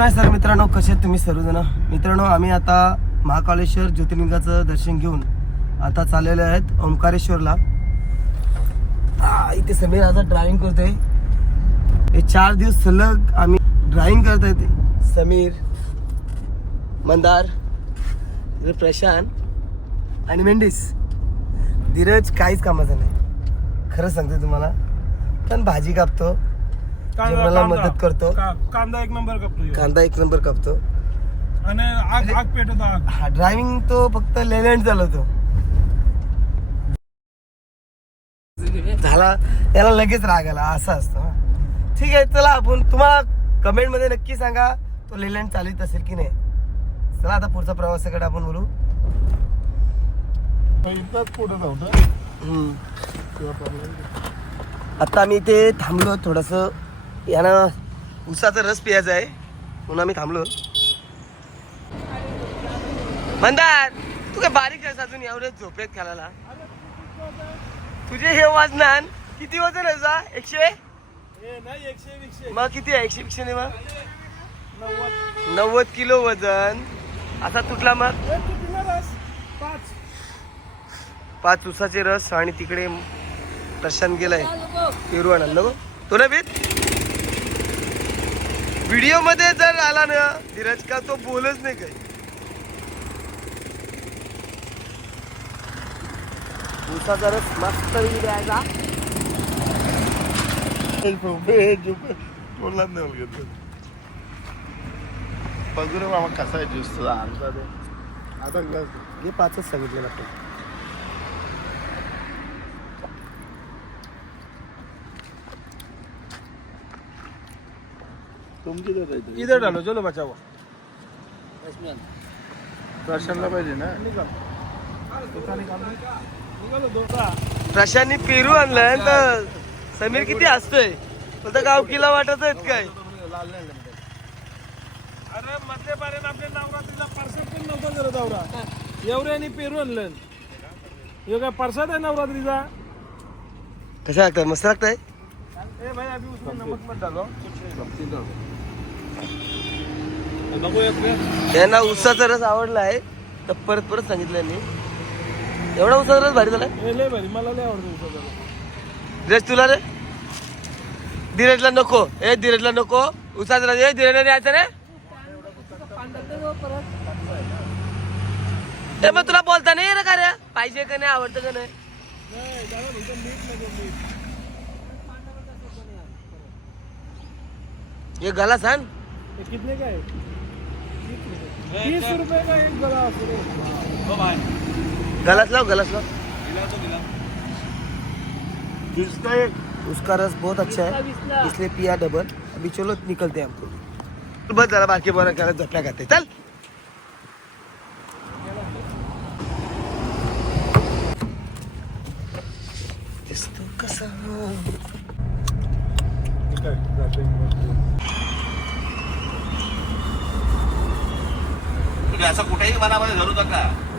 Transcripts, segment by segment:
नमस्ते sir मित्रांनो कसे आहेत तुम्ही सर्वजण? मित्रांनो आम्ही आता महाकालेश्वर ज्योतिर्लिंगाचं दर्शन घेऊन आता चाललेले आहेत ओंकारेश्वरला. इथे समीर आता ड्रायव्हिंग करतोय. हे चार दिवस सलग आम्ही ड्रायव्हिंग करत आहेत समीर मंदार प्रशांत आणि मेंढीस. धीरज काहीच कामाचं नाही. खरं सांगते तुम्हाला. पण भाजी कापतो. जेवणाला मदत करतो. का- कांदा एक नंबर कापतो ह्यो. कांदा एक नंबर कापतो. आणि आग आग पेटवतो आग. हा ड्रायव्हिंग तो फक्त लेलँड चालवतो. झाला त्याला लगेच राग आला असं असतं हा. ठीक आहे चला आपण तुम्हाला कमेंटमध्ये नक्की सांगा तो लेलँड चालित असेल की नाही. चला आता पुढचा प्रवासाकडे आपण बोलू. पुढे. आता आम्ही इथे थांबलो थोडस यांना उसाचा रस पियाचा आहे. म्हणून आम्ही थांबलो. मंदार तू काय बारीक आहेस अजून? एवढे झोपेत खालाला तुझे हे वजनान किती वजन आहे एकशे? मग किती आहे? एकशे एकशे मग? नव्वद. किलो वजन. असा तुटला मग? पाच. पाच उसाचे रस आणि तिकडे प्रशांत गेलाय. पेरू आणाल तो ना बीत? व्हिडिओमध्ये जर आला ना धीरज का तो बोलच नाही काही. उसाचा रस मस्त द्यायचा नाही बघू रे मामा कसा आहे ज्यूस तुझा ते आता. हे पाचच सांगितलेलं. आपण तुमची तर काहीतरी. इधर डालो चलो बचाओ दर्शनला पाहिजे ना? प्रशांतनी पेरू आणलाय तर समीर किती हसतोय. फक्त गावकीला वाटत आहेत काय? अरे मध्यपर्यंत आपल्या नवरात्रीचा परसाद पण नव्हता करत आवरा एवढ्यानी पेरू आणलं. ह्यो काय परसाद आहे नवरात्रीचा कसं लागतंय मस्त लागतंय? ए भाई अभी उसमें नमक मत डालो नको एक वेळ यांना उसाचा रस आवडला आहे तर परत परत सांगितलं यांनी एवढा उसाचा रस भारी मला लय आवडतो उसाचा धीरज तुला रे? धीरजला नको. ए धीरजला नको. उसाचा रस ए धीरजला न्यायचं रे. ए मग तुला बोलता नाही रे का रे? पाहिजे का नाही आवडतं का नाही? हे गला सांग. कितने का है? तीस रुपए का एक गिलास गलत लो गलत लो जिसका एक उसका रस बहुत अच्छा है इसलिए पिया डबल अभी चलो निकलते हैं हमको। बस जरा बाकी बोला करा चल।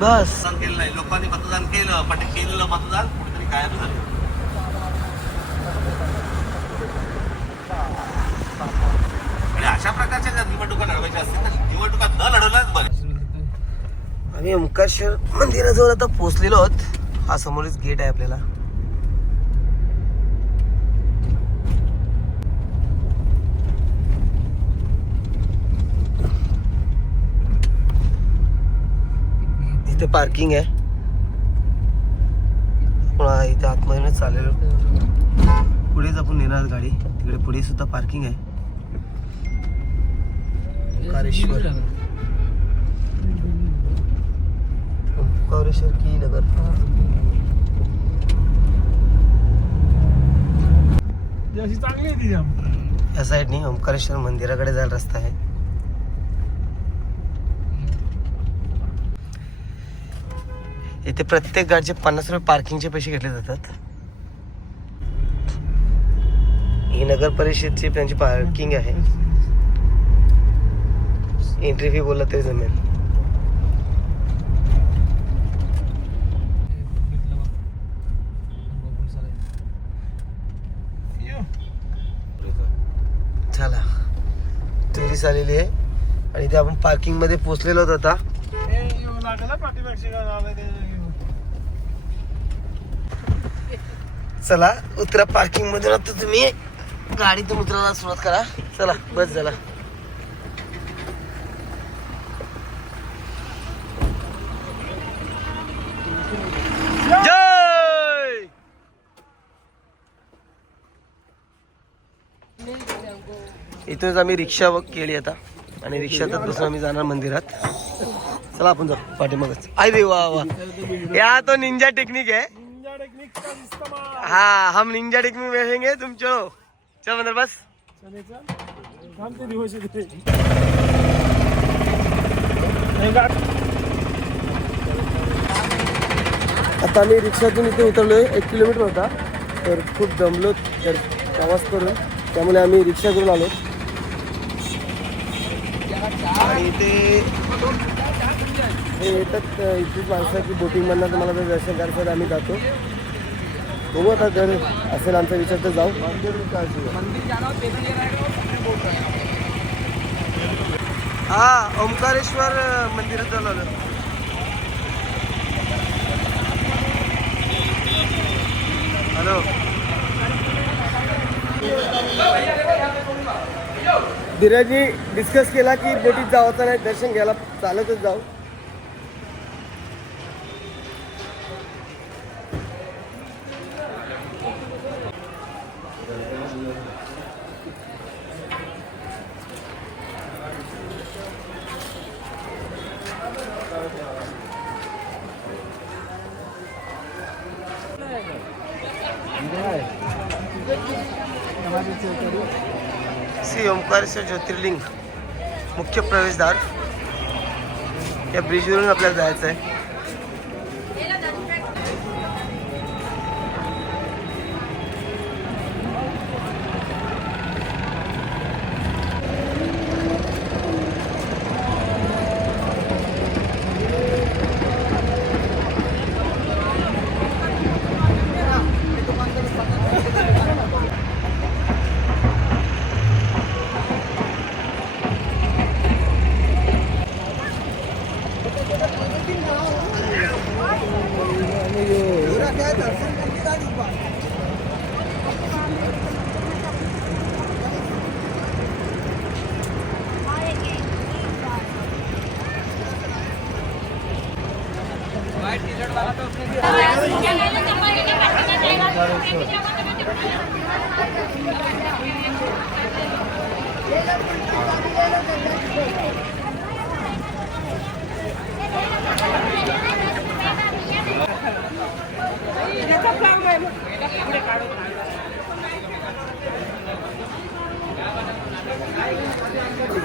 बस. मतदान केलं नाही लोकांनी मतदान केलं पण केलेलं मतदान कुठेतरी गायब झालं. आणि अशा प्रकारच्या जर निवडणुका लढवायच्या असतील तर निवडणुका न लढवल्याच बरे. आम्ही ओंकारेश्वर मंदिराजवळ आता पोहोचलेलो आहोत. हा समोरच गेट आहे आपल्याला. इथे पार्किंग आहे. पुन्हा इथे आतमधूनच चाललेलो पुढेच आपण नेणार गाडी. तिकडे पुढे सुद्धा पार्किंग आहे. ओंकारेश्वर ओंकारेश्वर की नगर. या साईडनी ओंकारेश्वर मंदिराकडे जायला रस्ता आहे. इथे प्रत्येक गाडीचे पन्नास रुपये पार्किंगचे पैसे घेतले जातात. ही नगर परिषदची त्यांची पार्किंग आहे. एंट्री फी बोलला तरी जमेल. झाला टुरिस्ट आलेली आहे. आणि ते आपण पार्किंगमध्ये पोहोचलेलो होतो आता. चला उतरा पार्किंगमध्ये आता तुम्ही गाडीतून उतरायला सुरुवात करा. चला बस झाला. इथूनच आम्ही रिक्षा केली आता. आणि रिक्षातच बसून आम्ही जाणार मंदिरात. चला आपण जाऊ. पाठीमागच. आई रे वा वा. या तो निंजा टेक्निक आहे निंजा टेक्निक का इस्तेमाल हाँ हम निंजा टेक्निक में रहेंगे तुम चलो। चल मंदिर बस। चले चल। थांब ते दिवस येते हे गाडी आता आम्ही रिक्षातून इथे उतरलोय एक किलोमीटर होता तर खूप दमलो तर प्रवास करून त्यामुळे आम्ही रिक्षा करून आलो. आणि इथे हे येतात इथलीच माणसं की बोटिंगमधनं तुम्हाला जर दर्शन करायचं आम्ही जातो. बघू आता जर असेल आमचा विचार तर जाऊ. हा ओंकारेश्वर मंदिरात आलो. हॅलो. धीरजनी डिस्कस केला की बोटीत जावं नाही? दर्शन घ्यायला चालतच जाऊ. श्री ओंकारेश्वर ज्योतिर्लिंग मुख्य प्रवेशद्वार या ब्रिजवरून आपल्याला जायचं आहे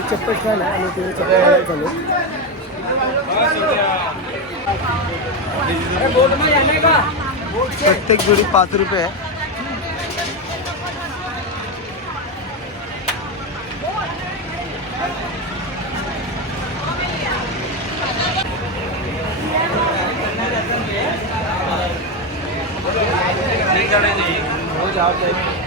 चप्पल छान आहे आणि तिथे चप्पल चालू प्रत्येक जोडी पाच रुपये आहे. हो,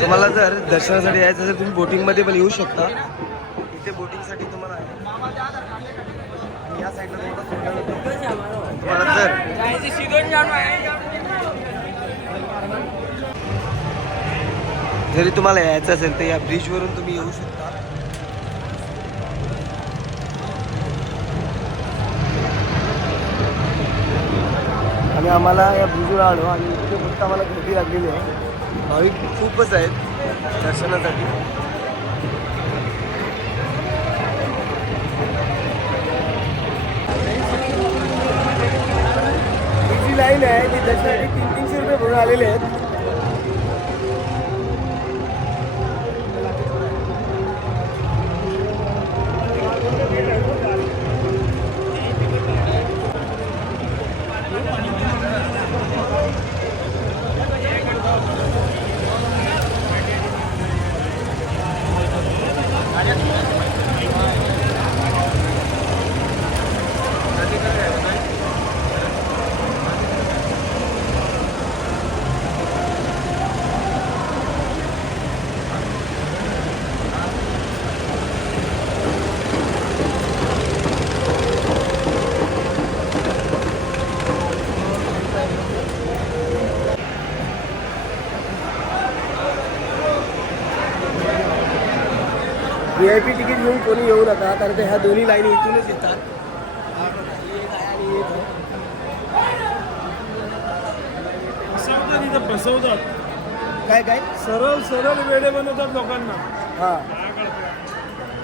तुम्हाला जर दर्शनासाठी यायचं असेल तुम्ही बोटिंगमध्ये पण येऊ शकता. इथे बोटिंगसाठी तुम्हाला या साईडला तुम्हाला तुम्हाला जर जरी तुम्हाला यायचं असेल तर या ब्रिजवरून तुम्ही येऊ शकता. आणि आम्हाला या भुजूला आलो आणि इथे फक्त आम्हाला गर्दी लागलेली आहे. भाविक खूपच आहेत दर्शनासाठी. जी लाईन आहे ती दर्शनासाठी तीन तीनशे रुपये भरून आलेले आहेत. व्ही आय पी तिकीट घेऊन कोणी येऊ नका कारण ते ह्या दोन्ही लाईनी इथूनच येतात. इथं फसवतात काय काय? सरळ सरळ वेळे बनवतात लोकांना. हां.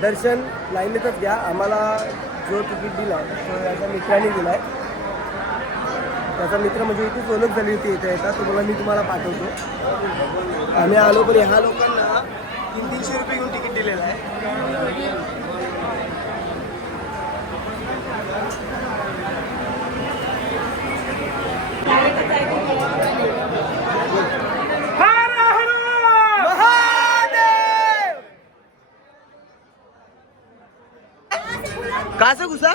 दर्शन लाईनीतच घ्या. आम्हाला जो तिकीट दिला तो याच्या मित्राने दिला आहे त्याचा मित्र म्हणजे इथेच ओळख झाली होती इथे येतात. तुम्हाला मी तुम्हाला पाठवतो. आम्ही आलो पण ह्या लोकांना तीन तीनशे रुपये घेऊन तिकीट दिलेलं आहे. हर हर! महादेव! कहाँ से घुसा?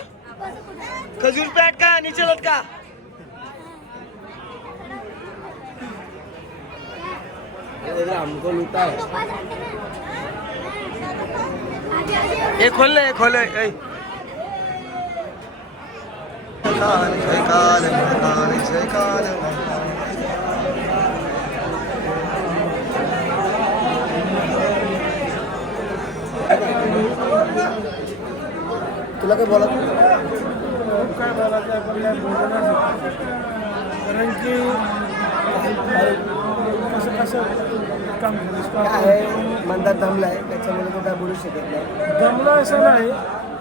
खजूर पे अटका नीचे लटका हमको लूटा है ये खोल ले खोले ए काल जय काल जय काल जय काल तुला काय बोला खूप काय बोलायचं आपण काय बोलू नाही शकत. कारण की कसं कसं काम काय आहे? मंदार दमला आहे त्याच्यामुळे तो काय बोलू शकत नाही. जमलं असं नाही.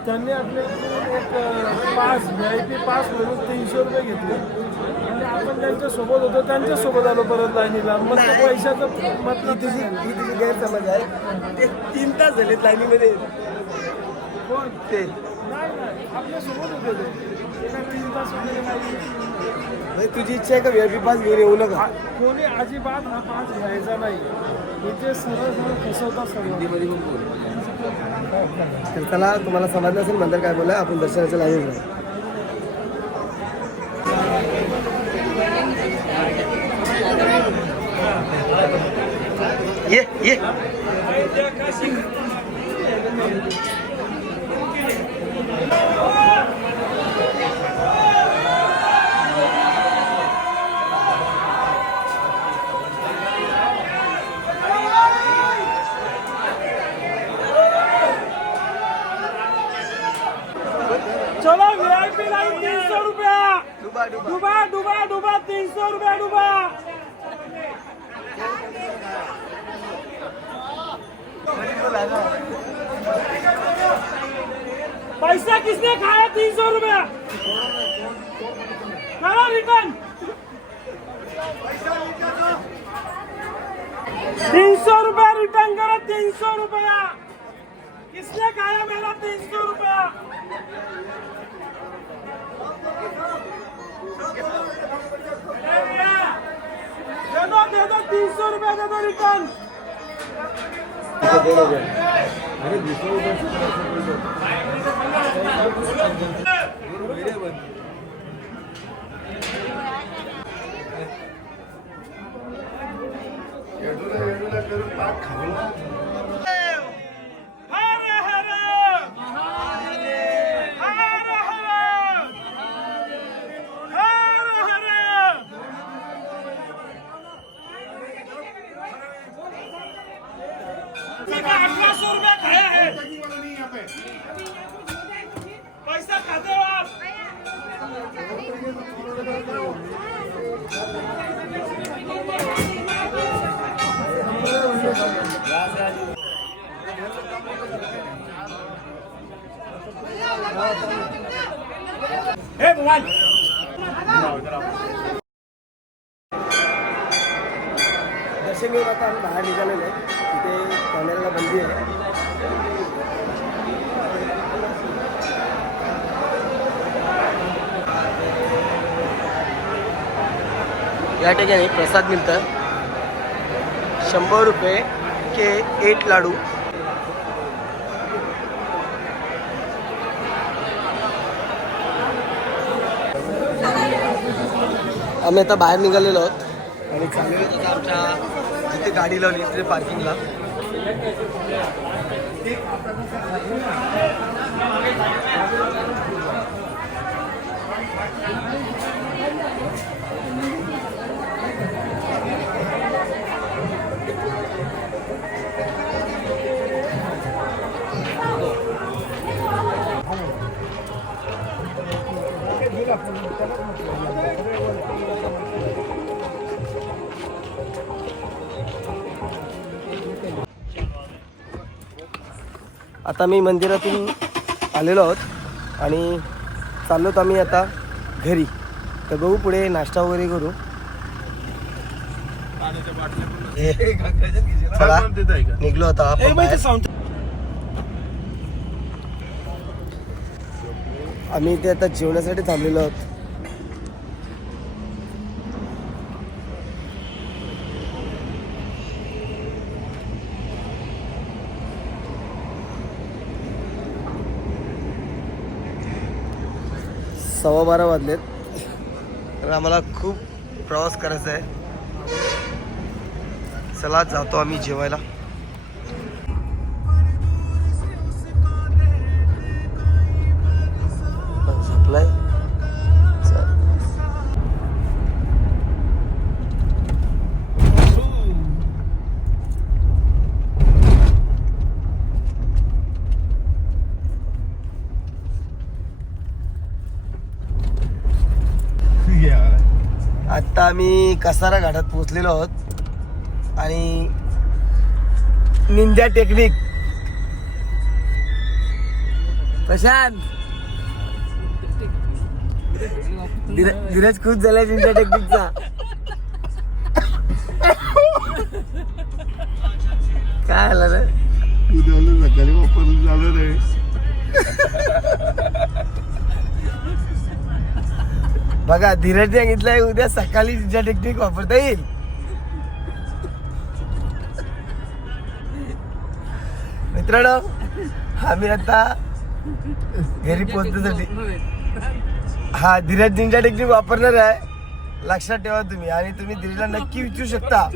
त्यांनी आपल्याकडून एक pass V I P pass म्हणून तीनशे रुपये घेतले. आणि आपण त्यांच्यासोबत होतो त्यांच्यासोबत आलो परत लाईनीला. मग त्या. पैशाचं ही मतलब तुझी ही तुझी गैरसमज आहे. ते तीन तास झालेत लाईनीमध्ये. कोण? ते. नाही नाही. आपल्यासोबत होते ते. ते काय तीन तास वगैरे नाही? म्हणजे तुझी इच्छा आहे का व्ही पास घेऊन येऊ नका. कोणी अजिबात हा पास घ्यायचा नाही इथे सरळ सरळ तर तुम्हाला समजलं असेल नंतर काय बोला आपण दर्शनाच्या लाईन ये ये. चलो वीआईपी लाइन तीन सौ रुपया। डुबा डुबा डुबा, तीन सौ रुपया डुबा। पैसा किसने खाया तीन सौ रुपया? करो रिटर्न तीन सौ रुपया रिटर्न करो, तीन सौ रुपया। किसने खाया मेरा तीन सौ रुपया दे दो दे दो तीन सौ रुपया दे दो रिटर्न हर अठारह सौ रुपया खाया है पैसा खाते हो आप. मोबाईल आता आम्ही बाहेर निघालेलो आहे. आहे या ठिकाणी प्रसाद मिळतं शंभर रुपये के एट लाडू. आम्ही आता बाहेर निघालेलो आहोत. आणि चालू आमच्या जिथे गाडी लावली तिथे पार्किंगला Thank you. आता मी मंदिरातून आलेलो आहोत आणि चाललोत आम्ही आता घरी. तर बघू पुढे नाश्ता वगैरे करू. चला निघलो आता. आम्ही इथे आता जेवणासाठी थांबलेलो आहोत. सव्वा बारा वाजलेत. तर आम्हाला खूप प्रवास करायचा आहे. चला जातो आम्ही जेवायला. आता आम्ही कसारा घाटात पोहोचलेलो आहोत. आणि निंजा टेक्निक. प्रशांत. धीरज खुश झालाय निंजा टेक्निकचा. बघा धीरज सांगितलंय उद्या सकाळी तिच्या टेक्निक वापरता येईल. मित्रांनो आम्ही आता घरी पोहोचण्यासाठी हा धीरज टेक्निक वापरणार आहे. लक्षात ठेवा तुम्ही आणि तुम्ही धीरजला नक्की विचारू शकता.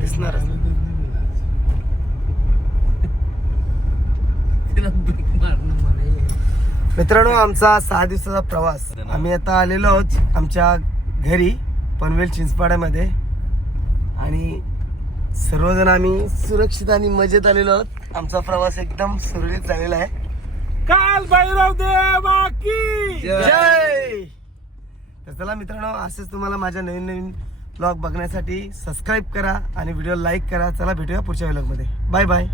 दिसणार मित्रांनो आमचा सहा दिवसाचा प्रवास. आम्ही आता आलेलो आहोत आमच्या घरी पनवेल चिंचपाड्यामध्ये. आणि सर्वजण आम्ही सुरक्षित आणि मजेत आलेलो आहोत. आमचा प्रवास एकदम सुरळीत झालेला आहे. काल भैरव देवा की! जय! तर चला मित्रांनो असंच तुम्हाला माझ्या नवीन नवीन ब्लॉग बघण्यासाठी सबस्क्राईब करा आणि व्हिडिओ लाईक करा. चला भेटूया पुढच्या व्लॉगमध्ये बाय बाय